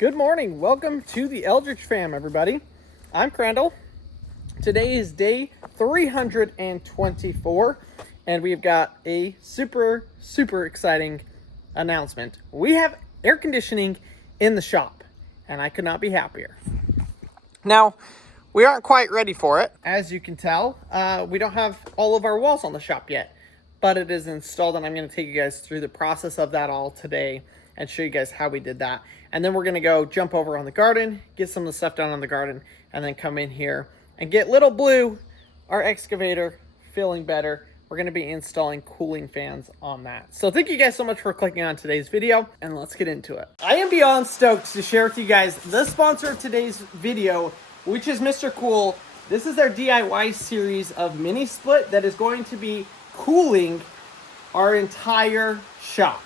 Good morning. Welcome to the Eldredge Fam, everybody. I'm Crandall. Today is day 324, and we've got a super exciting announcement. We have air conditioning in the shop, and I could not be happier. Now, we aren't quite ready for it. As you can tell, we don't have all of our walls on the shop yet, but it is installed, and I'm going to take you guys through the process of that all today and show you guys how we did that. And then we're going to go jump over on the garden, get some of the stuff done on the garden, and then come in here and get Little Blue, our excavator, feeling better. We're going to be installing cooling fans on that. So thank you guys so much for clicking on today's video, and let's get into it. I am beyond stoked to share with you guys the sponsor of today's video, which is Mr. Cool. This is our DIY series of mini split that is going to be cooling our entire shop.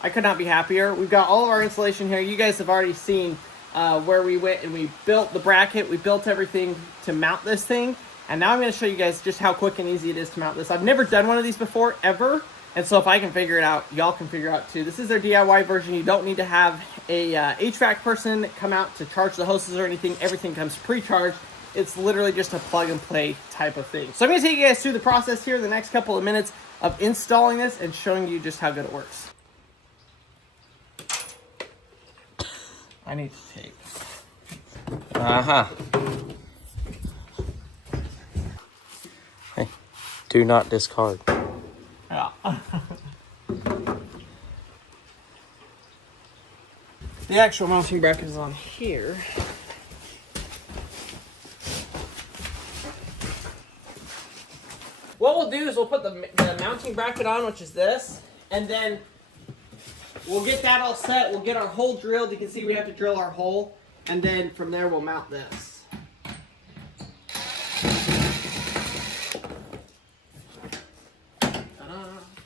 I could not be happier. We've got all of our insulation here. You guys have already seen where we went and we built the bracket. We built everything to mount this thing. And now I'm going to show you guys just how quick and easy it is to mount this. I've never done one of these before, ever. And so if I can figure it out, y'all can figure it out too. This is their DIY version. You don't need to have a HVAC person come out to charge the hoses or anything. Everything comes pre-charged. It's literally just a plug and play type of thing. So I'm going to take you guys through the process here the next couple of minutes of installing this and showing you just how good it works. I need to tape. Hey, do not discard. Yeah. The actual mounting bracket is on here. What we'll do is we'll put the mounting bracket on, which is this, and then we'll get that all set. We'll get our hole drilled. You can see we have to drill our hole. And then from there, we'll mount this.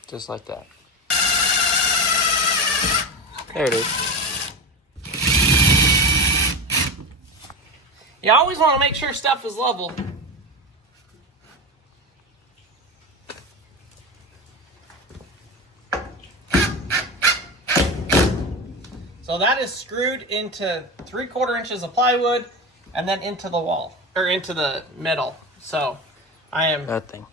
Just like that. There it is. You always want to make sure stuff is level. So that is screwed into 3/4 inches of plywood and then into the wall, or into the middle. So That thing.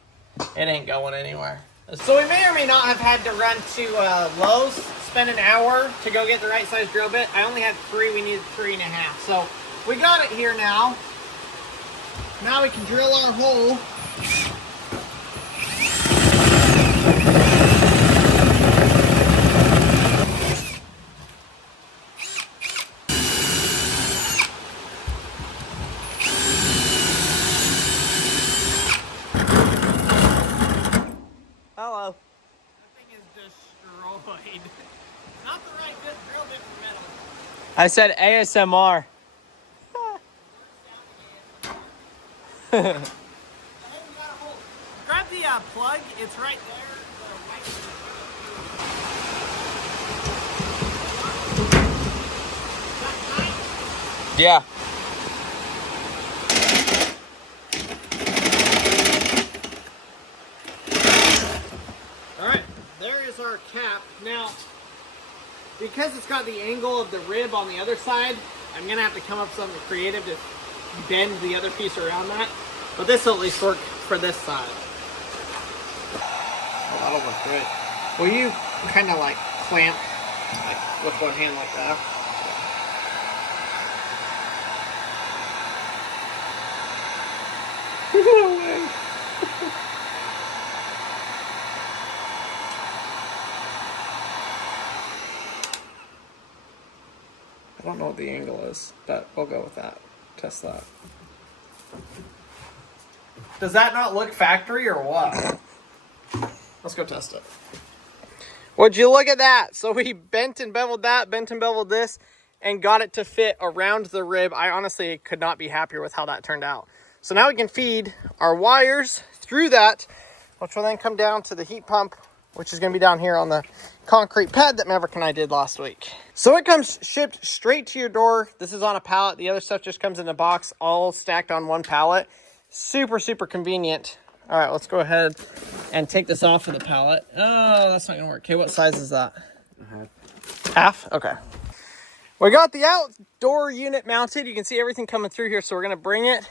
It ain't going anywhere. So we may or may not have had to run to Lowe's, spend an hour to go get the right size drill bit. I only had 3, we needed 3.5. So we got it here now. Now we can drill our hole. Hello. That thing is destroyed. Not the right good drill bit for metal. I said ASMR. Grab the plug, it's right there. Yeah. Alright, there is our cap. Now, because it's got the angle of the rib on the other side, I'm going to have to come up with something creative to bend the other piece around that. But this will at least work for this side. Oh, that'll work good. Will you kind of like clamp like with one hand like that? No way. I don't know what the angle is, but we'll go with that. Test that. Does that not look factory or what? Let's go test it. Would you look at that? So we bent and beveled that, bent and beveled this, and got it to fit around the rib. I honestly could not be happier with how that turned out. So now we can feed our wires through that, which will then come down to the heat pump, which is going to be down here on the concrete pad that Maverick and I did last week. So it comes shipped straight to your door. This is on a pallet. The other stuff just comes in a box, all stacked on one pallet. Super convenient. All right, let's go ahead and take this off of the pallet. Oh, that's not gonna work. Okay, what size is that? Half? Okay. We got the outdoor unit mounted. You can see everything coming through here, so we're gonna bring it.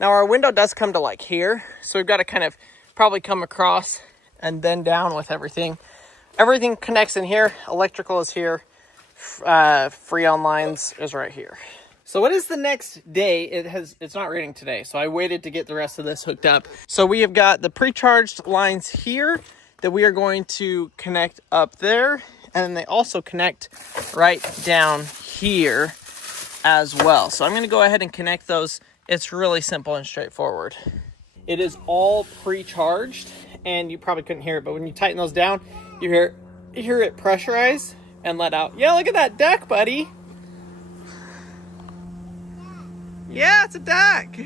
Now our window does come to like here, so we've got to kind of probably come across and then down with everything. Everything connects in here. Electrical is here. Freon lines is right here. So what is the next day? It's not raining today, so I waited to get the rest of this hooked up. So we have got the pre-charged lines here that we are going to connect up there, and then they also connect right down here as well. So I'm going to go ahead and connect those. It's really simple and straightforward. It is all pre-charged, and you probably couldn't hear it, but when you tighten those down, you hear it pressurize and let out. Yeah, look at that deck, buddy. Yeah, it's a deck.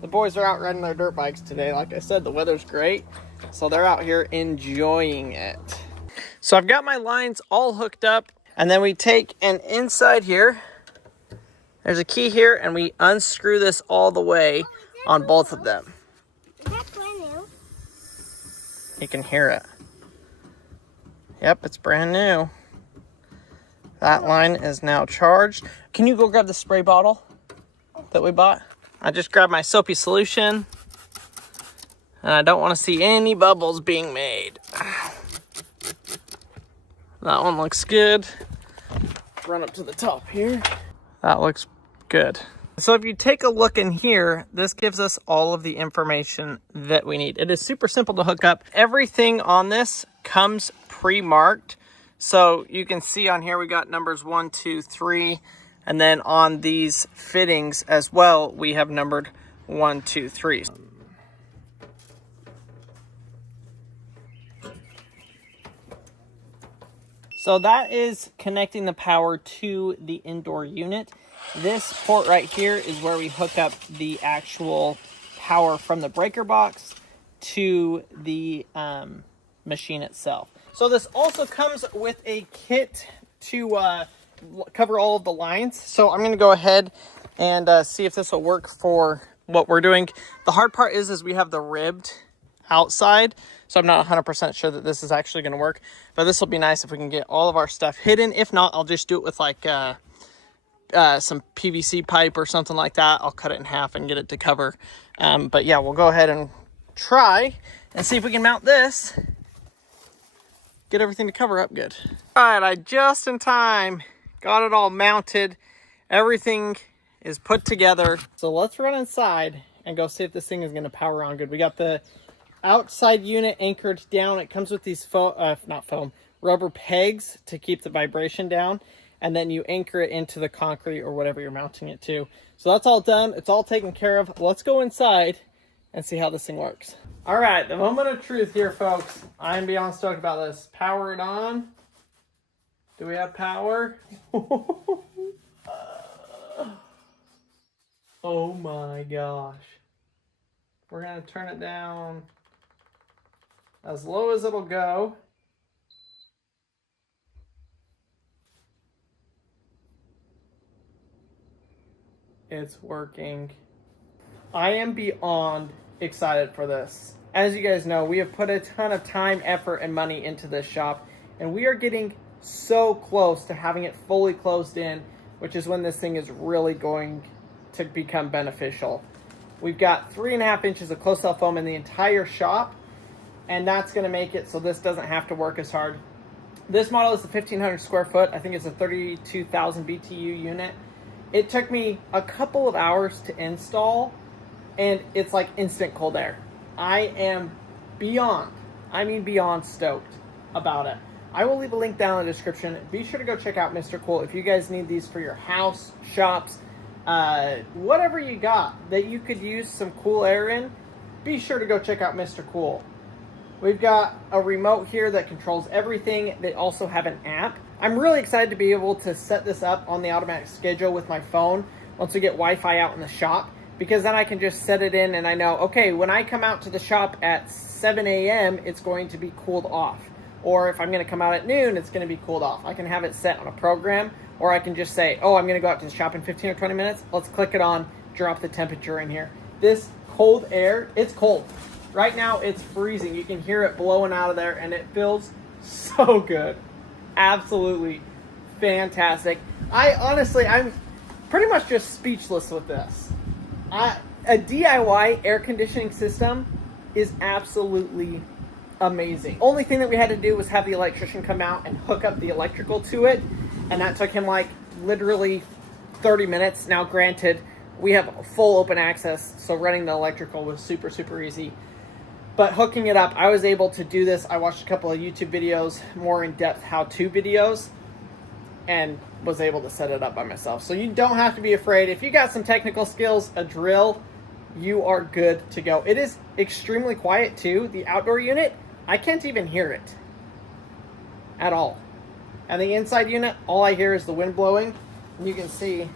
The boys are out riding their dirt bikes today. Like I said, the weather's great, so they're out here enjoying it. So I've got my lines all hooked up, and then we take and inside here, there's a key here, and we unscrew this all the way on both of them. Is that brand new? You can hear it. Yep, it's brand new. That line is now charged. Can you go grab the spray bottle that we bought? I just grabbed my soapy solution, and I don't want to see any bubbles being made. That one looks good. Run up to the top here. That looks good. So if you take a look in here, this gives us all of the information that we need. It is super simple to hook up. Everything on this comes pre-marked. So you can see on here we got numbers 1, 2, 3. And then on these fittings as well, we have numbered 1, 2, 3. So that is connecting the power to the indoor unit. This port right here is where we hook up the actual power from the breaker box to the machine itself. So this also comes with a kit to cover all of the lines. So I'm going to go ahead and see if this will work for what we're doing. The hard part is we have the ribbed outside, so I'm not 100% sure that this is actually going to work, but this will be nice if we can get all of our stuff hidden. If not, I'll just do it with like some PVC pipe or something like that. I'll cut it in half and get it to cover. But yeah, we'll go ahead and try and see if we can mount this, get everything to cover up good. All right, I just in time got it all mounted. Everything is put together. So let's run inside and go see if this thing is going to power on good. We got the outside unit anchored down. It comes with these rubber pegs to keep the vibration down. And then you anchor it into the concrete or whatever you're mounting it to. So that's all done. It's all taken care of. Let's go inside and see how this thing works. All right, the moment of truth here, folks. I'm beyond stoked about this. Power it on. Do we have power? Oh my gosh. We're gonna turn it down as low as it'll go. It's working. I am beyond excited for this. As you guys know, we have put a ton of time, effort, and money into this shop, and we are getting so close to having it fully closed in, which is when this thing is really going to become beneficial. We've got 3.5 inches of close-cell foam in the entire shop, and that's going to make it so this doesn't have to work as hard. This model is the 1,500 square foot. I think it's a 32,000 BTU unit. It took me a couple of hours to install, and it's like instant cold air. I am beyond stoked about it. I will leave a link down in the description. Be sure to go check out Mr. Cool if you guys need these for your house, shops, whatever you got that you could use some cool air in. Be sure to go check out Mr. Cool. We've got a remote here that controls everything. They also have an app. I'm really excited to be able to set this up on the automatic schedule with my phone once we get Wi-Fi out in the shop, because then I can just set it in and I know, okay, when I come out to the shop at 7 a.m., it's going to be cooled off. Or if I'm going to come out at noon, it's going to be cooled off. I can have it set on a program, or I can just say, oh, I'm going to go out to the shop in 15 or 20 minutes. Let's click it on, drop the temperature in here. This cold air, it's cold. Right now, it's freezing. You can hear it blowing out of there, and it feels so good. Absolutely fantastic. I'm pretty much just speechless with this. A DIY air conditioning system is absolutely amazing. Only thing that we had to do was have the electrician come out and hook up the electrical to it, and that took him like literally 30 minutes. Now granted, we have full open access, so running the electrical was super easy. But hooking it up, I was able to do this. I watched a couple of YouTube videos, more in-depth how-to videos, and was able to set it up by myself. So you don't have to be afraid. If you got some technical skills, a drill, you are good to go. It is extremely quiet too. The outdoor unit, I can't even hear it at all. And the inside unit, all I hear is the wind blowing. And you can see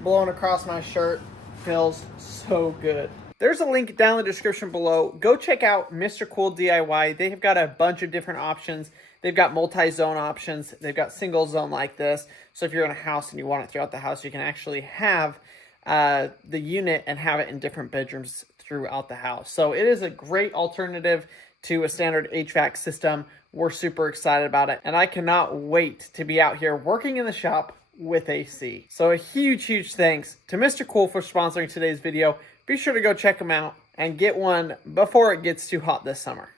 blowing across my shirt. Feels so good. There's a link down in the description below. Go check out Mr. Cool DIY. They have got a bunch of different options. They've got multi-zone options. They've got single zone like this. So if you're in a house and you want it throughout the house, you can actually have the unit and have it in different bedrooms throughout the house. So it is a great alternative to a standard HVAC system. We're super excited about it. And I cannot wait to be out here working in the shop with AC. So a huge thanks to Mr. Cool for sponsoring today's video. Be sure to go check them out and get one before it gets too hot this summer.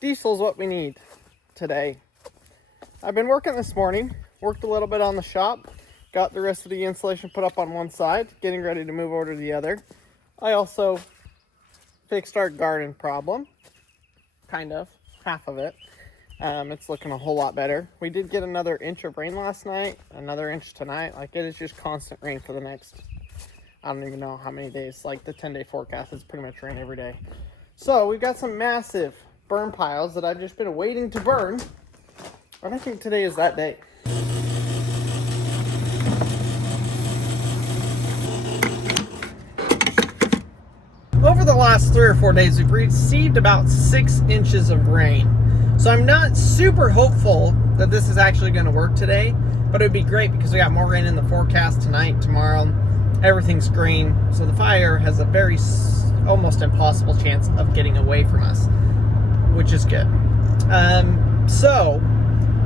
Diesel is what we need today. I've been working this morning, worked a little bit on the shop, got the rest of the insulation put up on one side, getting ready to move over to the other. I also fixed our garden problem, kind of, half of it. It's looking a whole lot better. We did get another inch of rain last night, another inch tonight. Like, it is just constant rain for the next, I don't even know how many days. Like, the 10-day forecast is pretty much rain every day. So we've got some massive burn piles that I've just been waiting to burn. And I think today is that day. Over the last 3 or 4 days, we've received about 6 inches of rain. So I'm not super hopeful that this is actually going to work today, but it would be great because we got more rain in the forecast tonight, tomorrow. Everything's green, so the fire has a very almost impossible chance of getting away from us, which is good. So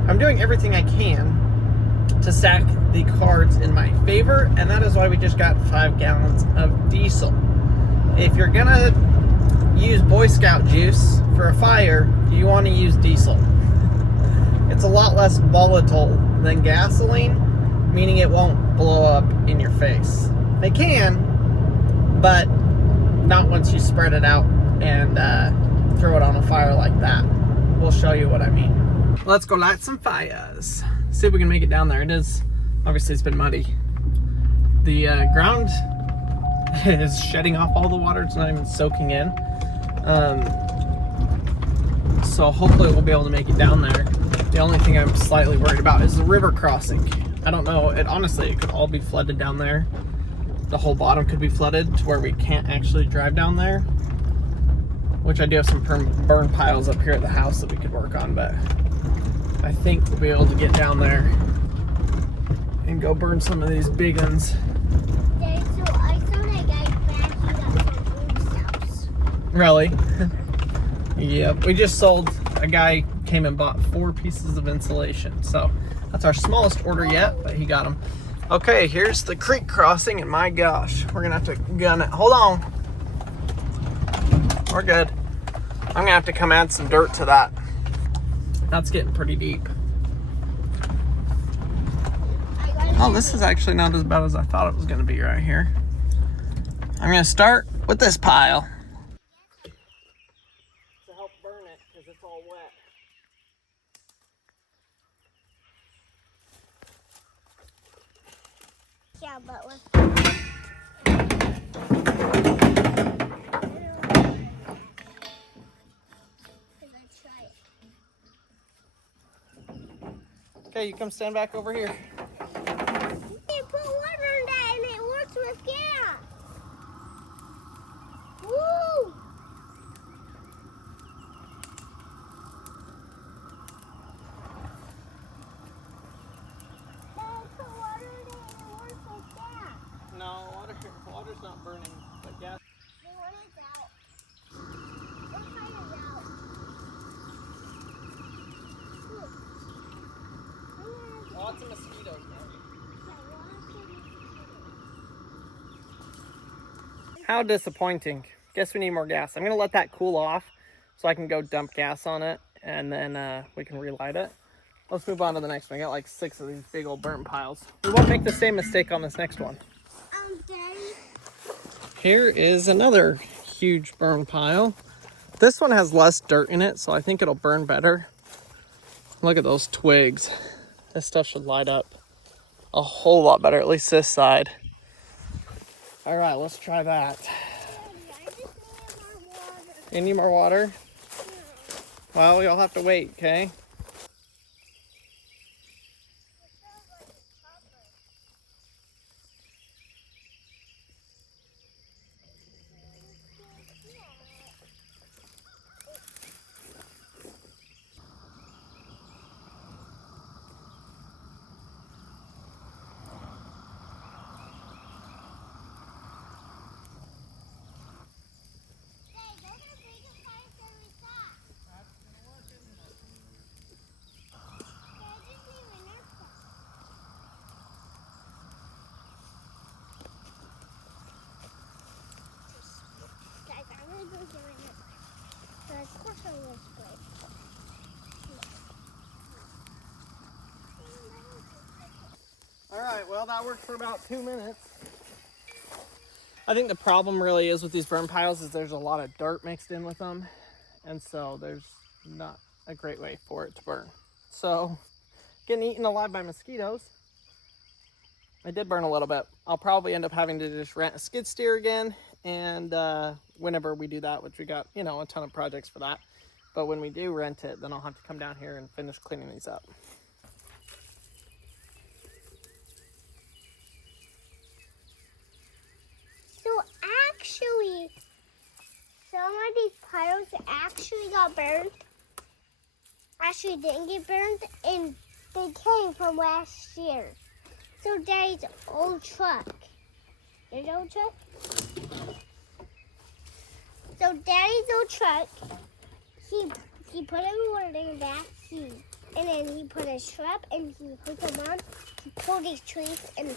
I'm doing everything I can to stack the cards in my favor, and that is why we just got 5 gallons of diesel. If you're gonna use Boy Scout juice for a fire, you want to use diesel. It's a lot less volatile than gasoline, meaning it won't blow up in your face. They can, but not once you spread it out and throw it on a fire like that. We'll show you what I mean. Let's go light some fires. See if we can make it down there. It is, obviously it's been muddy. The ground is shedding off all the water. It's not even soaking in. So hopefully we'll be able to make it down there. The only thing I'm slightly worried about is the river crossing. I don't know, honestly, it could all be flooded down there. The whole bottom could be flooded to where we can't actually drive down there. Which I do have some burn piles up here at the house that we could work on, but I think we'll be able to get down there and go burn some of these big ones. Dad, so I saw that guy backing up from Bruce's house. Really? Yep. We just sold, a guy came and bought 4 pieces of insulation. So that's our smallest order yet, but he got them. Okay, here's the creek crossing, and my gosh, we're gonna have to gun it. Hold on. We're good. I'm gonna have to come add some dirt to that. That's getting pretty deep. Oh, this is actually not as bad as I thought it was gonna be right here. I'm gonna start with this pile. To help burn because it's all wet. Yeah, but let's try it. Okay, you come stand back over here. You can put water in that and it works with gas. Woo! Put water in it and it works with gas. No, water's not burning, but gas. The one is out. What kind is out? Lots of mosquitoes, man. How disappointing. Guess we need more gas. I'm gonna let that cool off so I can go dump gas on it and then we can relight it. Let's move on to the next one. I got like 6 of these big old burnt piles. We won't make the same mistake on this next one. Daddy. Here is another huge burn pile. This one has less dirt in it, so I think it'll burn better. Look at those twigs. This stuff should light up a whole lot better, at least this side. All right, let's try that. Daddy, I just need more water. You need more water? Well, you'll have to wait, okay? All right, well, that worked for about 2 minutes. I think the problem really is with these burn piles is there's a lot of dirt mixed in with them. And so there's not a great way for it to burn. So getting eaten alive by mosquitoes. It did burn a little bit. I'll probably end up having to just rent a skid steer again. And whenever we do that, which we got, you know, a ton of projects for that. But when we do rent it, then I'll have to come down here and finish cleaning these up. So actually, some of these piles actually got burned. Actually didn't get burned, and they came from last year. So Daddy's old truck. There's old truck. So Daddy's old truck, he put a wood in the back seat, and then he put a strap and he hooked them on. He pulled these trees and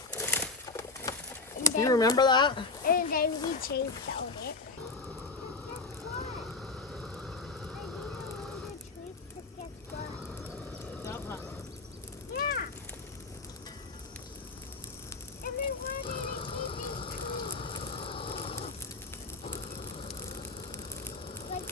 Do you remember that? And then he changed out it. Yeah. And then where did it keep these trees? Like,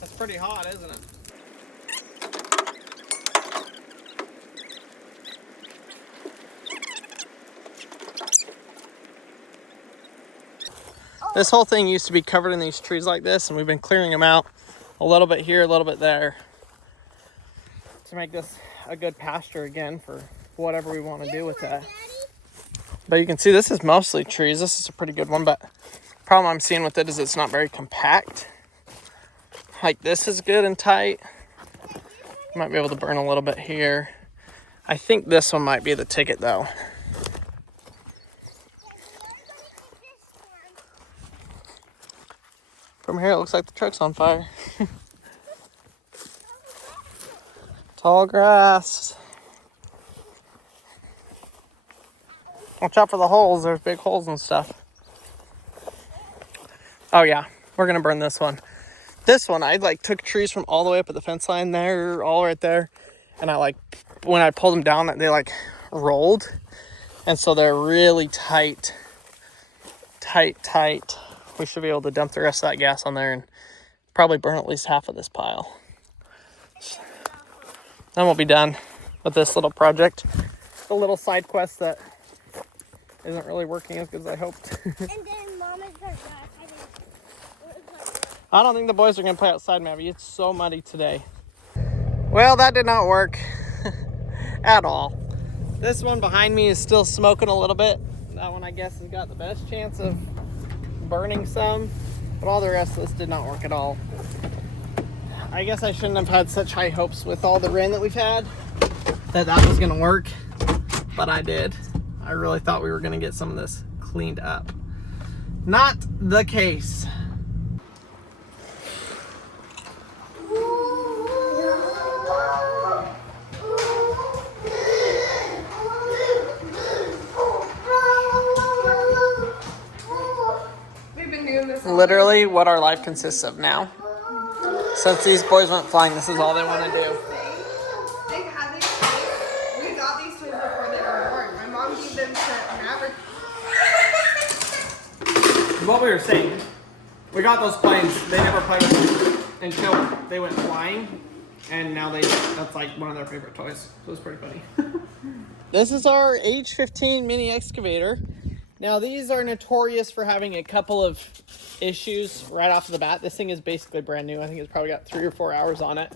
That's pretty hot, isn't it? This whole thing used to be covered in these trees like this, and we've been clearing them out a little bit here, a little bit there to make this a good pasture again for whatever we want to do with that. But you can see this is mostly trees. This is a pretty good one, but the problem I'm seeing with it is it's not very compact. Like this is good and tight. Might be able to burn a little bit here. I think this one might be the ticket though. From here, it looks like the truck's on fire. Tall grass. Watch out for the holes. There's big holes and stuff. Oh yeah, we're gonna burn this one. This one, I like took trees from all the way up at the fence line there, all right there. And I like, when I pulled them down, they like rolled. And so they're really tight. We should be able to dump the rest of that gas on there and probably burn at least half of this pile. Then we'll be done with this little project. A little side quest that isn't really working as good as I hoped. And then Mama's gonna drive. I don't think the boys are gonna play outside, Maddie. It's so muddy today. Well, that did not work at all. This one behind me is still smoking a little bit. That one, I guess, has got the best chance of burning some, but all the rest of this did not work at all. I guess I shouldn't have had such high hopes with all the rain that we've had that was gonna work, but I did. I really thought we were gonna get some of this cleaned up. Not the case. Literally what our life consists of now. Since these boys went flying, this is all they want to do. They had these toys. We got these toys before they were born. My mom gave them to Maverick. What we were saying, we got those planes, they never played with them until they went flying, and now that's like one of their favorite toys. So it's pretty funny. This is our age 15 mini excavator. Now these are notorious for having a couple of issues right off the bat. This thing is basically brand new. I think it's probably got 3 or 4 hours on it.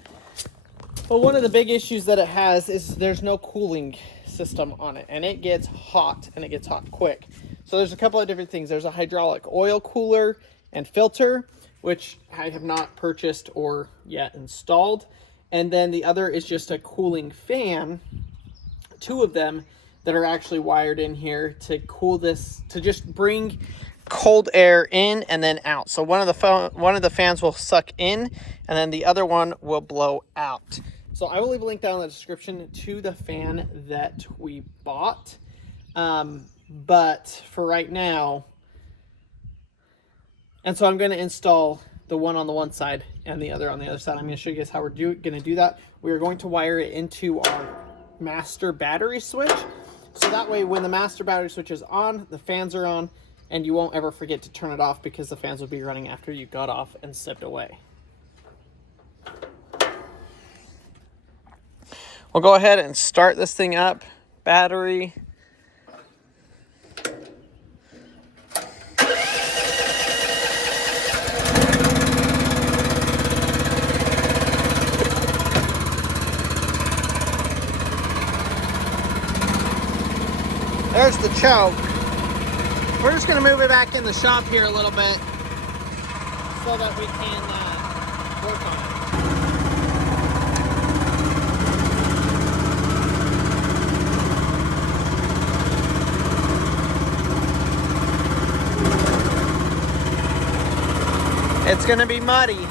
But one of the big issues that it has is there's no cooling system on it, and it gets hot, and it gets hot quick. So there's a couple of different things. There's a hydraulic oil cooler and filter, which I have not purchased or yet installed. And then the other is just a cooling fan, 2 of them that are actually wired in here to cool this, to just bring cold air in and then out. So one of the fans will suck in, and then the other one will blow out. So I will leave a link down in the description to the fan that we bought. But for right now, and so I'm going to install the one on the one side and the other on the other side. I'm going to show you guys how we're going to do that. We're going to wire it into our master battery switch. So that way when the master battery switch is on, the fans are on, and you won't ever forget to turn it off because the fans will be running after you got off and stepped away. We'll go ahead and start this thing up. Battery. There's the choke. We're just going to move it back in the shop here a little bit so that we can work on it. It's going to be muddy.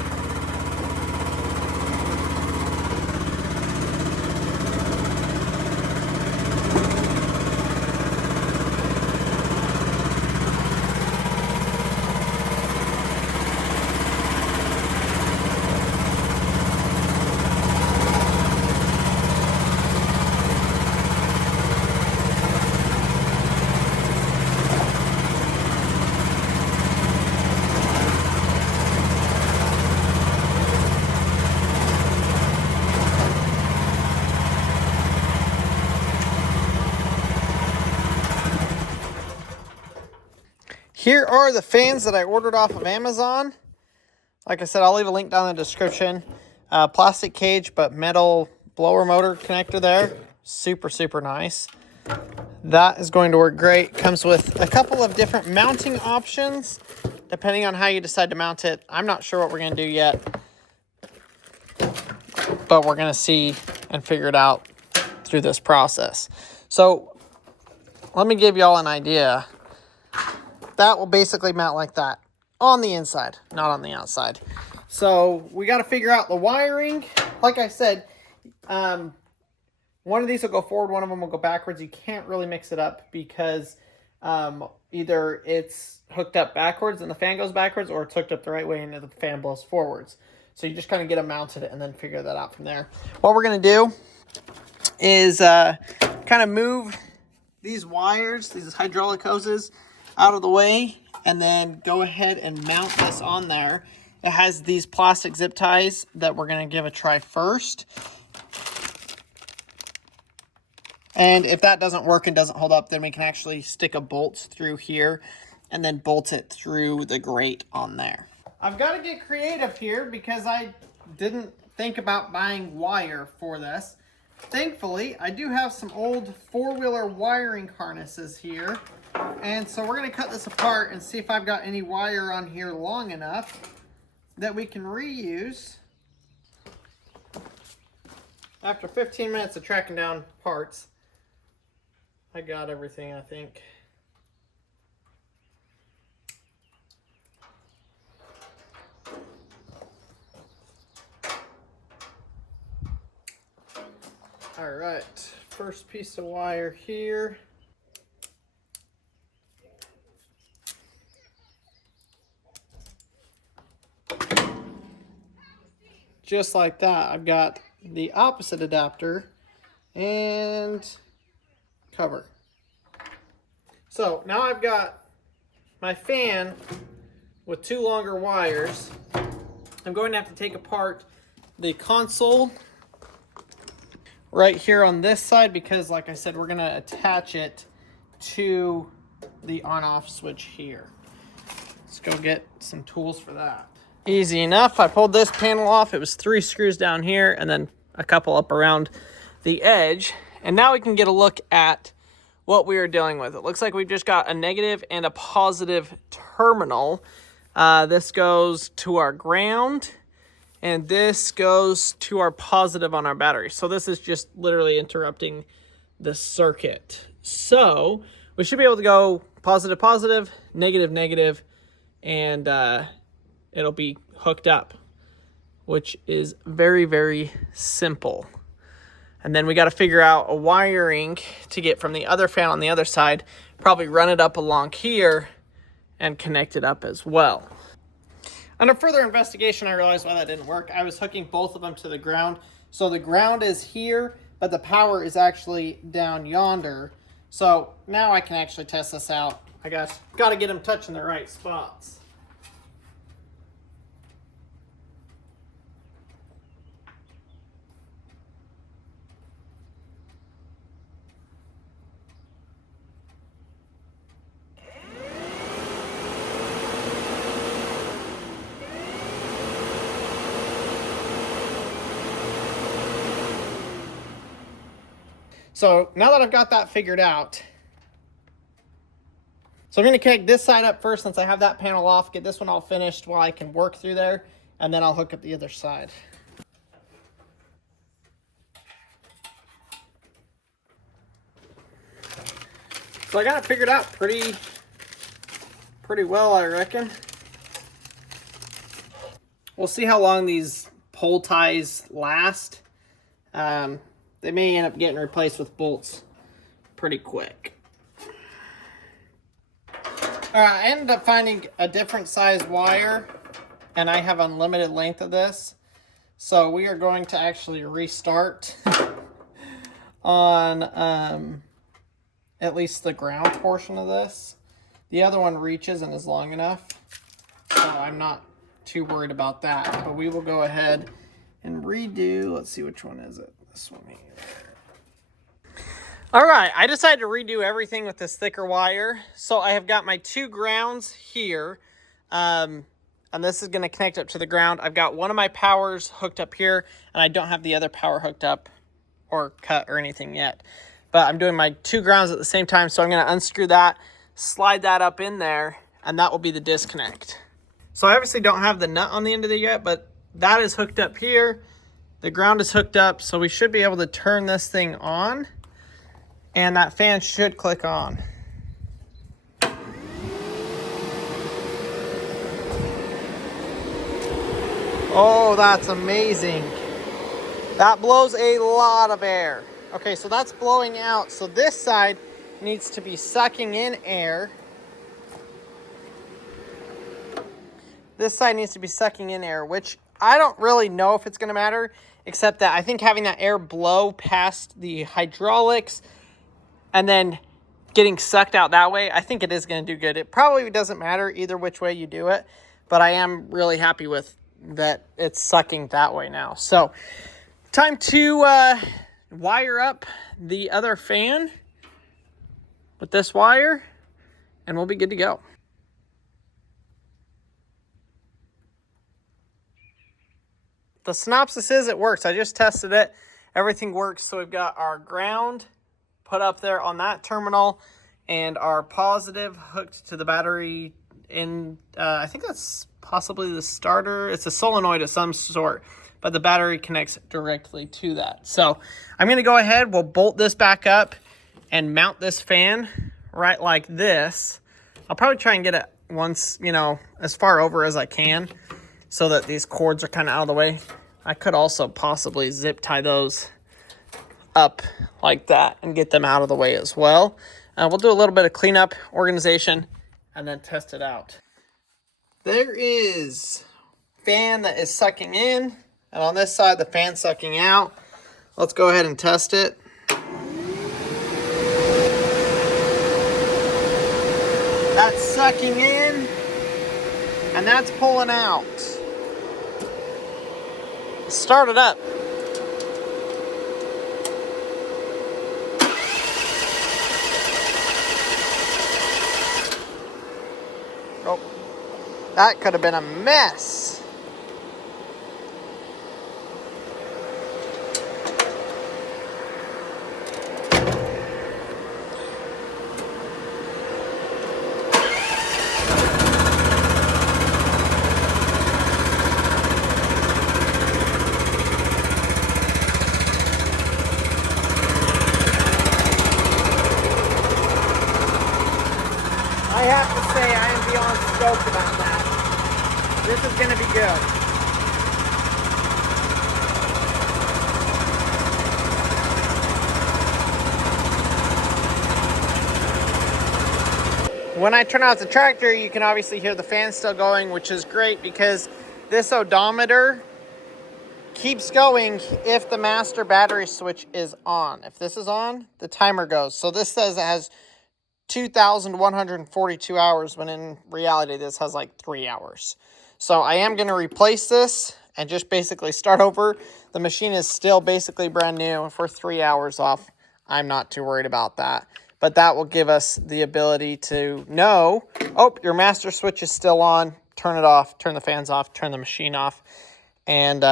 Here are the fans that I ordered off of Amazon. Like I said, I'll leave a link down in the description. Plastic cage, but metal blower motor connector there. Super, super nice. That is going to work great. Comes with a couple of different mounting options, depending on how you decide to mount it. I'm not sure what we're going to do yet, but we're going to see and figure it out through this process. So let me give y'all an idea. That will basically mount like that on the inside, not on the outside. So we got to figure out the wiring. Like I said, One of these will go forward, one of them will go backwards. You can't really mix it up because either it's hooked up backwards and the fan goes backwards, or it's hooked up the right way and the fan blows forwards. So you just kind of get them mounted and then figure that out from there. What we're going to do is kind of move these wires, these hydraulic hoses, out of the way, and then go ahead and mount this on there. It has these plastic zip ties that we're going to give a try first. And if that doesn't work and doesn't hold up, then we can actually stick a bolt through here and then bolt it through the grate on there. I've got to get creative here because I didn't think about buying wire for this. Thankfully, I do have some old four-wheeler wiring harnesses here. And so we're going to cut this apart and see if I've got any wire on here long enough that we can reuse. After 15 minutes of tracking down parts, I got everything, I think. All right, first piece of wire here. Just like that, I've got the opposite adapter and cover. So now I've got my fan with two longer wires. I'm going to have to take apart the console right here on this side because, like I said, we're going to attach it to the on-off switch here. Let's go get some tools for that. Easy enough. I pulled this panel off. It was 3 screws down here and then a couple up around the edge. And now we can get a look at what we are dealing with. It looks like we've just got a negative and a positive terminal. This goes to our ground, and this goes to our positive on our battery. So this is just literally interrupting the circuit. So we should be able to go positive, positive, negative, negative, and it'll be hooked up, which is very, very simple. And then we got to figure out a wiring to get from the other fan on the other side, probably run it up along here and connect it up as well. Under further investigation, I realized why that didn't work. I was hooking both of them to the ground. So the ground is here, but the power is actually down yonder. So now I can actually test this out. I guess got to get them touching the right spots. So now that I've got that figured out, so I'm going to connect this side up first since I have that panel off, get this one all finished while I can work through there, and then I'll hook up the other side. So I got it figured out pretty well, I reckon. We'll see how long these pole ties last. They may end up getting replaced with bolts pretty quick. All right, I ended up finding a different size wire, and I have unlimited length of this. So we are going to actually restart on at least the ground portion of this. The other one reaches and is long enough, so I'm not too worried about that. But we will go ahead and redo, let's see, which one is it? This one here. All right, I decided to redo everything with this thicker wire. So I have got my 2 grounds here, and this is going to connect up to the ground. I've got one of my powers hooked up here, and I don't have the other power hooked up or cut or anything yet. But I'm doing my 2 grounds at the same time, so I'm going to unscrew that, slide that up in there, and that will be the disconnect. So I obviously don't have the nut on the end of it yet, but that is hooked up here. The ground is hooked up, so we should be able to turn this thing on, and that fan should click on. Oh, that's amazing. That blows a lot of air. Okay, so that's blowing out. So this side needs to be sucking in air. This side needs to be sucking in air, which I don't really know if it's going to matter, except that I think having that air blow past the hydraulics and then getting sucked out that way, I think it is going to do good. It probably doesn't matter either which way you do it, but I am really happy with that it's sucking that way now. So time to wire up the other fan with this wire, and we'll be good to go. The synopsis is it works. I just tested it. Everything works. So we've got our ground put up there on that terminal and our positive hooked to the battery in, I think that's possibly the starter. It's a solenoid of some sort, but the battery connects directly to that. So I'm going to go ahead. We'll bolt this back up and mount this fan right like this. I'll probably try and get it once, you know, as far over as I can, so that these cords are kind of out of the way. I could also possibly zip tie those up like that and get them out of the way as well. We'll do a little bit of cleanup, organization, and then test it out. There is fan that is sucking in, and on this side, the fan sucking out. Let's go ahead and test it. That's sucking in, and that's pulling out. Start it up. Oh, that could have been a mess. I have to say, I am beyond stoked about that. This is going to be good. When I turn off the tractor, you can obviously hear the fan still going, which is great because this odometer keeps going if the master battery switch is on. If this is on, the timer goes. So this says it has 2,142 hours, when in reality this has like 3 hours. So I am going to replace this and just basically start over. The machine is still basically brand new. If we're 3 hours off, I'm not too worried about that. But that will give us the ability to know, oh, your master switch is still on. Turn it off, turn the fans off, turn the machine off. And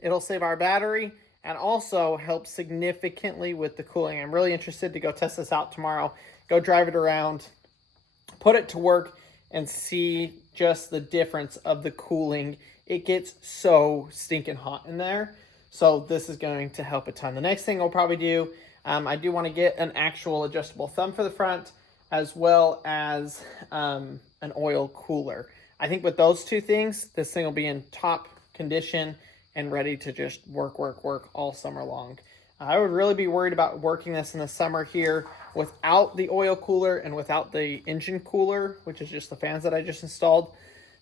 it'll save our battery and also help significantly with the cooling. I'm really interested to go test this out tomorrow. Go drive it around, put it to work, and see just the difference of the cooling. It gets so stinking hot in there. So this is going to help a ton. The next thing I'll probably do, I do want to get an actual adjustable thumb for the front, as well as an oil cooler. I think with those two things, this thing will be in top condition and ready to just work all summer long. I would really be worried about working this in the summer here without the oil cooler and without the engine cooler, which is just the fans that I just installed.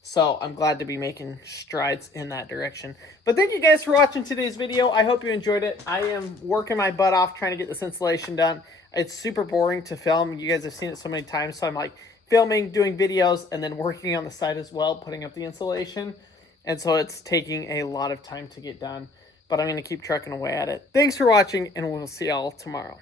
So I'm glad to be making strides in that direction. But thank you guys for watching today's video. I hope you enjoyed it. I am working my butt off trying to get this installation done. It's super boring to film. You guys have seen it so many times. So I'm like filming, doing videos, and then working on the side as well, putting up the installation. And so it's taking a lot of time to get done. But I'm going to keep trucking away at it. Thanks for watching, and we'll see y'all tomorrow.